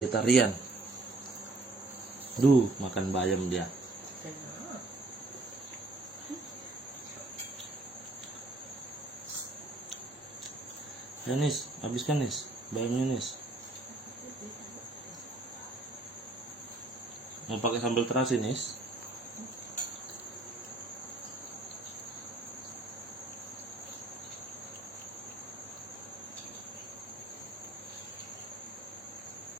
vegetarian. Duh, makan bayam dia. Ya Nis, habiskan Nis, bayamnya Nis. Mau pakai sambal terasi Nis?